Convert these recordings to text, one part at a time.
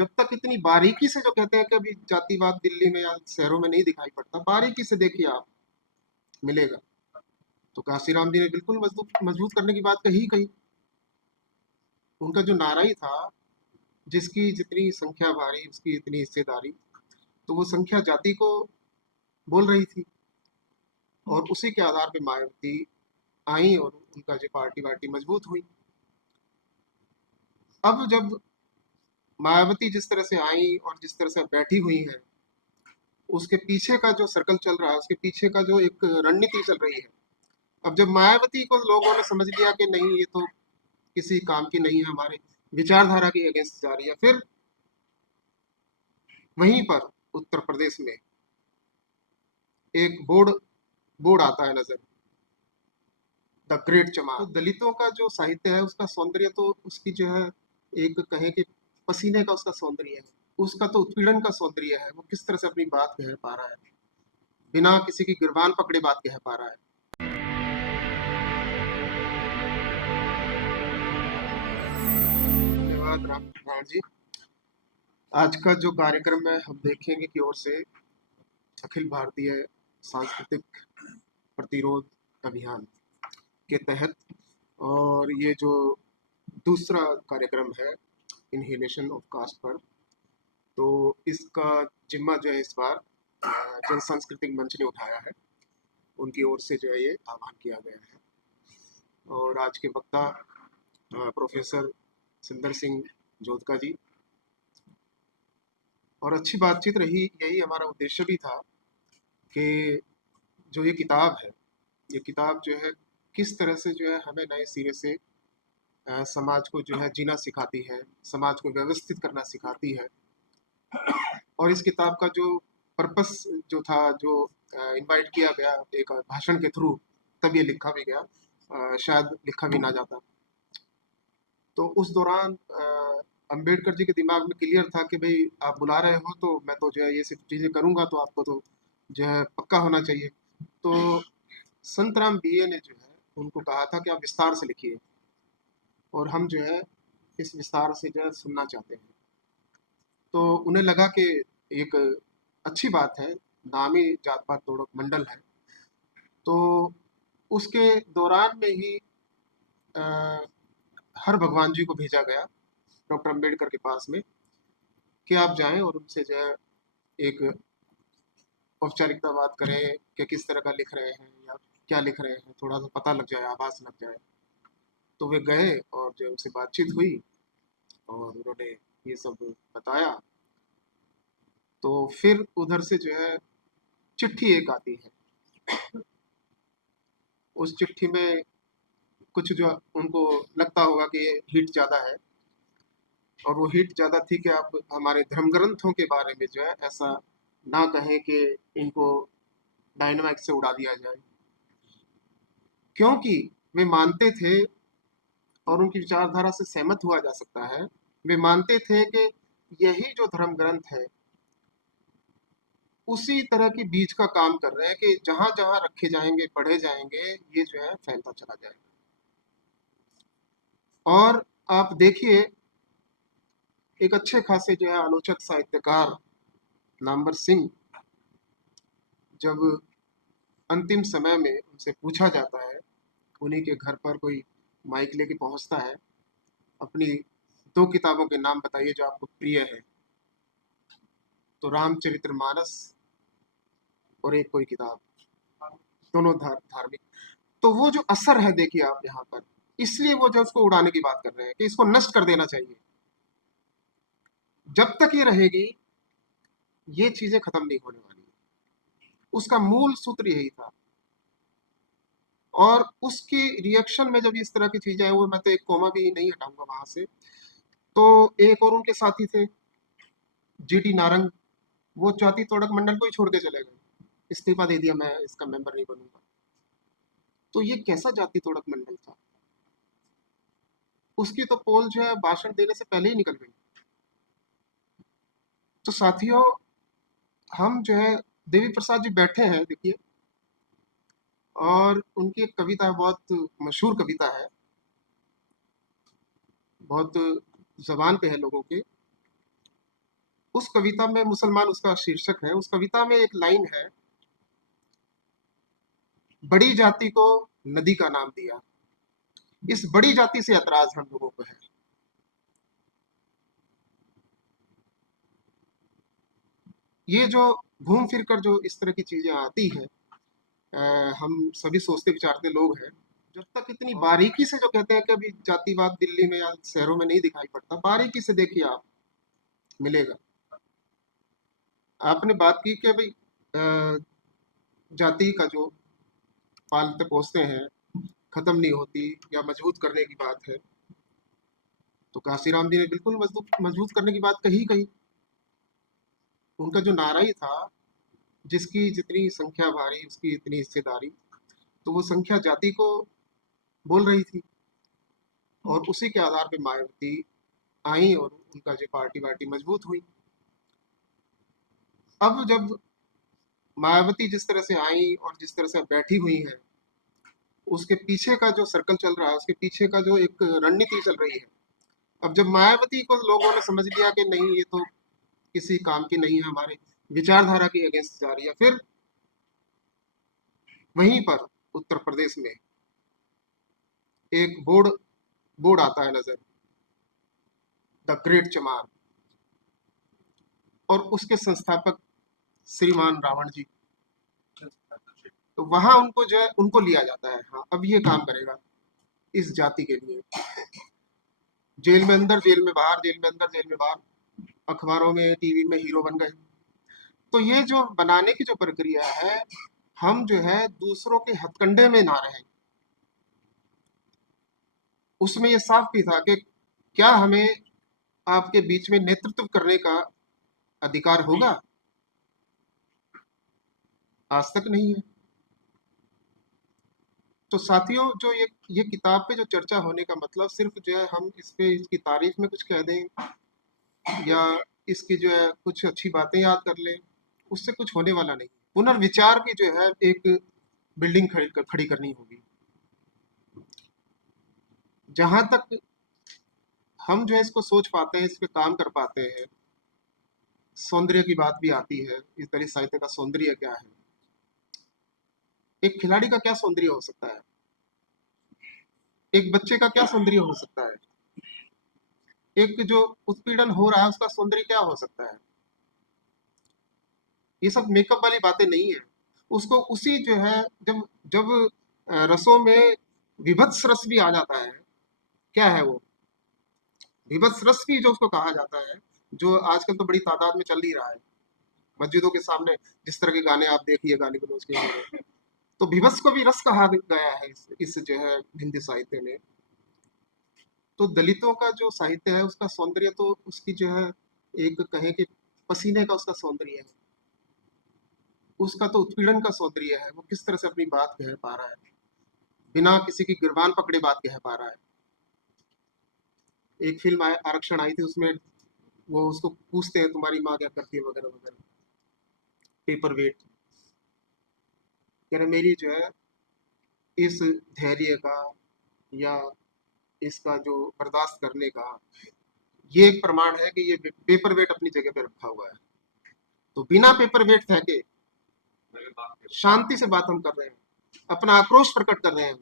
जब तक इतनी बारीकी से जो कहते हैं कि अभी जातिवाद दिल्ली में या शहरों में नहीं दिखाई पड़ता, बारीकी से देखिए आप, मिलेगा। तो काशीराम जी ने बिल्कुल मजबूत मजबूत करने की बात कही कही। उनका जो नारा ही था, जिसकी जितनी संख्या भारी उसकी इतनी हिस्सेदारी, तो वो संख्या जाति को बोल रही थी। और उसी के आधार पे मायावती आई और उनका जो पार्टी वार्टी मजबूत हुई। अब जब मायावती जिस तरह से आई और जिस तरह से बैठी हुई है, उसके पीछे का जो सर्कल चल रहा है, उसके पीछे का जो एक रणनीति चल रही है। अब जब मायावती को लोगों ने समझ लिया कि नहीं, ये तो किसी काम की नहीं है, हमारे विचारधारा के अगेंस्ट जा रही है, फिर वहीं पर उत्तर प्रदेश में एक बोर्ड बोर्ड आता है नजर, द ग्रेट चमार। तो दलितों का जो साहित्य है उसका सौंदर्य तो उसकी जो है, एक कहें कि पसीने का उसका सौंदर्य है, उसका तो उत्पीड़न का सौंदर्य है। वो किस तरह से अपनी बात कह पा रहा है, बिना किसी की गिरबान पकड़े बात कह पा रहा है। धन्यवाद राम जी। आज का जो कार्यक्रम है हम देखेंगे की ओर से अखिल भारतीय सांस्कृतिक प्रतिरोध अभियान के तहत, और ये जो दूसरा कार्यक्रम है इनहेलेशन ऑफ कास्ट पर, तो इसका जिम्मा जो है इस बार जन सांस्कृतिक मंच ने उठाया है। उनकी ओर से जो है ये आह्वान किया गया है। और आज के वक्ता प्रोफेसर सुंदर सिंह जोधका जी। और अच्छी बातचीत रही, यही हमारा उद्देश्य भी था कि जो ये किताब है, ये किताब जो है किस तरह से जो है हमें नए सिरे से समाज को जो है जीना सिखाती है, समाज को व्यवस्थित करना सिखाती है। और इस किताब का जो पर्पस जो था, जो इनवाइट किया गया एक भाषण के थ्रू, तब ये लिखा भी गया, शायद लिखा भी ना जाता। तो उस दौरान अंबेडकर जी के दिमाग में क्लियर था कि भाई आप बुला रहे हो तो मैं तो जो है ये सब चीज़ें करूँगा, तो आपको तो जो है पक्का होना चाहिए। तो संतराम बीए ने जो है उनको कहा था कि आप विस्तार से लिखिए, और हम जो है इस विस्तार से जो है सुनना चाहते हैं। तो उन्हें लगा कि एक अच्छी बात है, नामी जात पात तोड़क मंडल है। तो उसके दौरान में ही अ, हर भगवान जी को भेजा गया डॉक्टर अंबेडकर के पास में, कि आप जाएं और उनसे जो है एक औपचारिकता बात करें कि किस तरह का लिख रहे हैं या क्या लिख रहे हैं, थोड़ा सा पता लग जाए, आभास लग जाए। तो वे गए और जो उनसे बातचीत हुई और उन्होंने ये सब बताया। तो फिर उधर से जो है चिट्ठी एक आती है। उस चिट्ठी में कुछ जो उनको लगता होगा कि ये हीट ज़्यादा है, और वो हीट ज़्यादा थी कि आप हमारे धर्म ग्रंथों के बारे में जो है ऐसा ना कहें कि इनको डायनामाइट से उड़ा दिया जाए, क्योंकि वे मानते थे, और उनकी विचारधारा से सहमत हुआ जा सकता है, वे मानते थे कि यही जो धर्म ग्रंथ है उसी तरह की बीज का काम कर रहे हैं कि जहां जहां रखे जाएंगे, पढ़े जाएंगे, ये जो है फैलता चला जाएगा। और आप देखिए, एक अच्छे खासे जो है आलोचक साहित्यकार नामवर सिंह, जब अंतिम समय में उनसे पूछा जाता है, उन्हीं के घर पर कोई माइक लेके पहुंचता है, अपनी दो किताबों के नाम बताइए जो आपको प्रिय है। तो रामचरितमानस और एक कोई किताब, दोनों धार्मिक। तो वो जो असर है देखिए आप यहाँ पर, इसलिए वो जो उसको उड़ाने की बात कर रहे हैं कि इसको नष्ट कर देना चाहिए। जब तक ये रहेगी ये चीजें खत्म नहीं होने वाली। उसका मूल सूत्र यही था। और उसकी रिएक्शन में जब इस तरह की चीजें आई, वो मैं तो एक कोमा भी नहीं हटाऊंगा वहां से। तो एक और उनके साथी थे, जीटी नारंग, वो जाति तोड़क मंडल को ही छोड़ के चले गए, इस्तीफा दे दिया, मैं इसका मेंबर नहीं बनूंगा। तो ये कैसा जाति तोड़क मंडल था? उसकी तो पोल जो है भाषण देने से पहले ही निकल गई। तो साथियों, हम जो है, देवी प्रसाद जी बैठे हैं देखिए, और उनकी एक कविता बहुत मशहूर कविता है, बहुत जबान पे है लोगों के, उस कविता में मुसलमान उसका शीर्षक है, उस कविता में एक लाइन है, बड़ी जाति को नदी का नाम दिया। इस बड़ी जाति से ऐतराज हम लोगों को है। ये जो घूम फिर कर जो इस तरह की चीजें आती हैं, हम सभी सोचते विचारते लोग हैं, जब तक इतनी बारीकी से जो कहते हैं कि अभी जातिवाद दिल्ली में या शहरों में नहीं दिखाई पड़ता, बारीकी से देखिए आप, मिलेगा। आपने बात की कि भाई जाति का जो पालते पोसते हैं खत्म नहीं होती या मजबूत करने की बात है, तो काशीराम जी ने बिल्कुल मजबूत मजबूत करने की बात कही कही। उनका जो नारा ही था, जिसकी जितनी संख्या भारी उसकी इतनी हिस्सेदारी, तो वो संख्या जाति को बोल रही थी। और उसी के आधार पे मायावती आई और उनका जो पार्टी वार्टी मजबूत हुई। अब जब मायावती जिस तरह से आई और जिस तरह से बैठी हुई है, उसके पीछे का जो सर्कल चल रहा है, उसके पीछे का जो एक रणनीति चल रही है। अब जब मायावती को लोगों ने समझ लिया कि नहीं ये तो किसी काम की नहीं है, हमारे विचारधारा के अगेंस्ट जा रही है, फिर वहीं पर उत्तर प्रदेश में एक बोर्ड बोर्ड आता है नजर, द ग्रेट चमार, और उसके संस्थापक श्रीमान रावण जी। तो वहां उनको जो है उनको लिया जाता है, हाँ अब ये काम करेगा इस जाति के लिए। जेल में अंदर, जेल में बाहर, जेल में अंदर, जेल में बाहर, अखबारों में टीवी में हीरो बन गए। तो ये जो बनाने की जो प्रक्रिया है, हम जो है दूसरों के हथकंडे में ना रहें, उसमें ये साफ भी था कि क्या हमें आपके बीच में नेतृत्व करने का अधिकार होगा? आज तक नहीं है। तो साथियों, जो ये किताब पे जो चर्चा होने का मतलब सिर्फ जो है हम इस पे इसकी तारीफ में कुछ कह दें या इसकी जो है कुछ अच्छी बातें याद कर लें, उससे कुछ होने वाला नहीं। पुनर्विचार की जो है एक बिल्डिंग खड़ी करनी होगी, जहां तक हम जो है इसको सोच पाते हैं, इस पे काम कर पाते हैं। सौंदर्य की बात भी आती है, इस दलित साहित्य का सौंदर्य क्या है? एक खिलाड़ी का क्या सौंदर्य हो सकता है? एक बच्चे का क्या सौंदर्य हो सकता है? एक जो उत्पीड़न हो रहा है उसका सौंदर्य क्या हो सकता है? ये सब मेकअप वाली बातें नहीं है। उसको उसी जो है, जब जब रसों में विभत्स रस भी आ जाता है, क्या है वो विभत्स रस भी जो उसको कहा जाता है, जो आजकल तो बड़ी तादाद में चल ही रहा है मस्जिदों के सामने, जिस तरह के गाने आप देखिए, गाली गलौज के हो रहे हैं। तो विभत्स को भी रस कहा गया है इस जो है हिंदी साहित्य में। तो दलितों का जो साहित्य है उसका सौंदर्य तो उसकी जो है, एक कहें कि पसीने का उसका सौंदर्य है, उसका तो उत्पीड़न का सौंदर्य है। वो किस तरह से अपनी बात कह पा रहा है, बिना किसी की गिरबान पकड़े बात कह पा रहा है। एक फिल्म आरक्षण आई थी, उसमें वो उसको पूछते हैं तुम्हारी माँ क्या करती है वगैरह वगैरह, पेपर वेट, कह रहे मेरी जो है इस धैर्य का या इसका जो बर्दाश्त करने का ये एक प्रमाण है कि ये पेपर वेट अपनी जगह पे रखा हुआ है। तो बिना पेपर वेट फेंके शांति से बात हम कर रहे हैं, अपना आक्रोश प्रकट कर रहे हैं।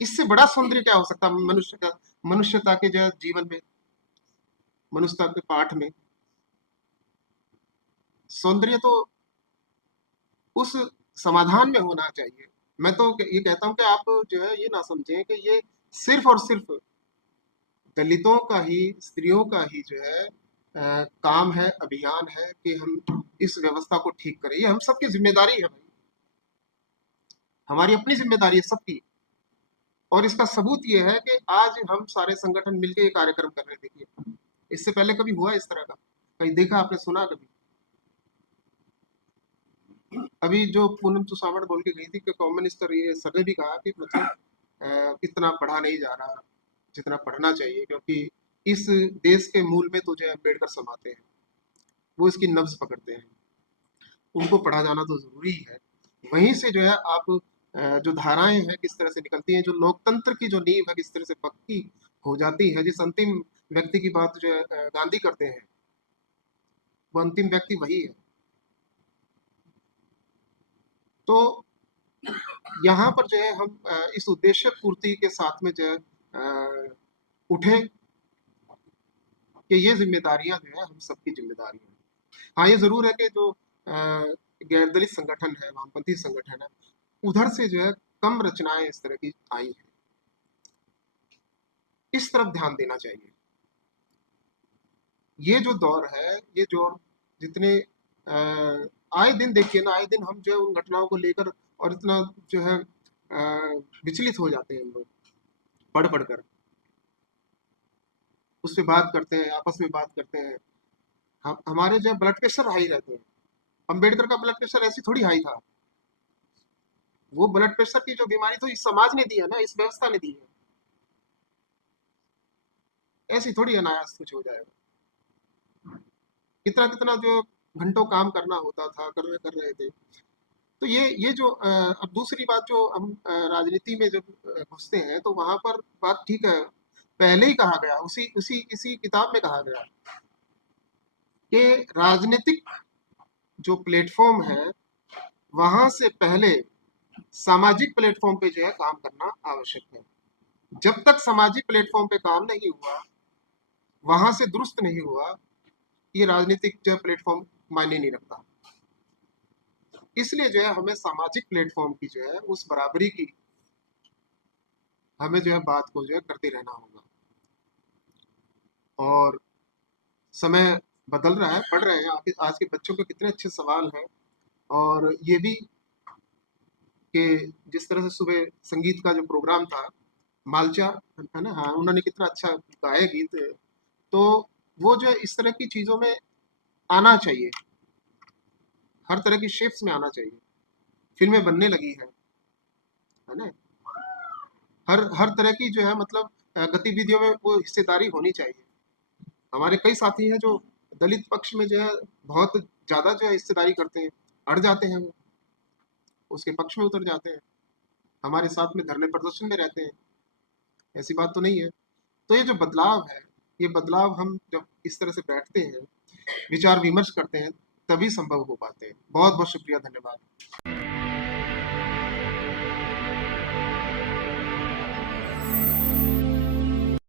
इससे बड़ा सौंदर्य क्या हो सकता है मनुष्य का, मनुष्यता के जो जीवन में, मनुष्यता के पाठ में? सौंदर्य तो उस समाधान में होना चाहिए। मैं तो ये कहता हूं कि आप जो है ये ना समझें कि ये सिर्फ और सिर्फ दलितों का ही, स्त्रियों का ही जो है काम है, अभियान है कि हम इस व्यवस्था को ठीक करें। ये हम सबकी जिम्मेदारी है भाई, हमारी अपनी जिम्मेदारी है सबकी। और इसका सबूत ये है कि आज हम सारे संगठन मिलकर ये कार्यक्रम कर रहे हैं। देखिए, इससे पहले कभी हुआ इस तरह का? कहीं देखा आपने, सुना कभी? अभी जो पूनम सुसावड़ बोल के गई थी कि कॉमन स्तर, ये सर ने भी कहा कि मतलब इतना पढ़ा नहीं जा रहा जितना पढ़ना चाहिए, क्योंकि इस देश के मूल में तो जो है अम्बेडकर समाते हैं, वो इसकी नब्ज पकड़ते हैं, उनको पढ़ा जाना तो जरूरी है। वहीं से जो है आप जो धाराएं हैं किस तरह से निकलती हैं, जो लोकतंत्र की जो नींव है किस तरह से पक्की हो जाती है। जिस अंतिम व्यक्ति की बात जो है गांधी करते हैं, वो अंतिम व्यक्ति वही है। तो यहाँ पर जो है हम इस उद्देश्य पूर्ति के साथ में जो है उठे कि ये जिम्मेदारियां जो है हम सबकी जिम्मेदारी है। हाँ, ये जरूर है कि जो गैर दलित संगठन है, वामपंथी संगठन है, उधर से जो है कम रचनाएं इस तरह की आई हैं। इस तरफ ध्यान देना चाहिए। ये जो दौर है, ये जो जितने आए दिन देखिए ना, आए दिन हम जो है उन घटनाओं को लेकर और इतना जो है विचलित हो जाते हैं हम लोग पढ़ पढ़ कर, उस पे बात करते हैं, आपस में बात करते हैं। हम हमारे जो है ब्लड प्रेशर हाई रहते हैं। अम्बेडकर का ब्लड प्रेशर ऐसी थोड़ी हाई था। वो ब्लड प्रेशर की जो बीमारी तो इस समाज ने दी है ना, इस व्यवस्था ने दी है। ऐसी थोड़ी अनायास कुछ हो जाएगा। कितना कितना जो घंटों काम करना होता था, कर रहे थे। तो ये जो अब दूसरी बात, जो हम राजनीति में जब घुसते हैं तो वहां पर बात ठीक है, पहले ही कहा गया, उसी उसी इसी किताब में कहा गया कि राजनीतिक जो प्लेटफॉर्म है, वहां से पहले सामाजिक प्लेटफॉर्म पे जो है काम करना आवश्यक है। जब तक सामाजिक प्लेटफॉर्म पे काम नहीं हुआ, वहां से दुरुस्त नहीं हुआ, ये राजनीतिक जो प्लेटफॉर्म मायने नहीं रखता। इसलिए जो है हमें सामाजिक प्लेटफॉर्म की जो है उस बराबरी की हमें जो है बात को जो है करते रहना होगा। और समय बदल रहा है, पढ़ रहे हैं आज के बच्चों के कितने अच्छे सवाल हैं। और ये भी कि जिस तरह से सुबह संगीत का जो प्रोग्राम था, मालचा है ना, हाँ, उन्होंने कितना अच्छा गाया गीत। तो वो जो है इस तरह की चीजों में आना चाहिए, हर तरह की शेप्स में आना चाहिए। फिल्में बनने लगी है ना, हर तरह की जो है मतलब गतिविधियों में वो हिस्सेदारी होनी चाहिए। हमारे कई साथी हैं जो दलित पक्ष में जो है बहुत ज्यादा जो है हिस्सेदारी करते हैं, अड़ जाते हैं, वो उसके पक्ष में उतर जाते हैं, हमारे साथ में धरने प्रदर्शन में रहते हैं। ऐसी बात तो नहीं है। तो ये जो बदलाव है, ये बदलाव हम जब इस तरह से बैठते हैं, विचार विमर्श करते हैं, तभी संभव हो पाते हैं। बहुत बहुत शुक्रिया, धन्यवाद।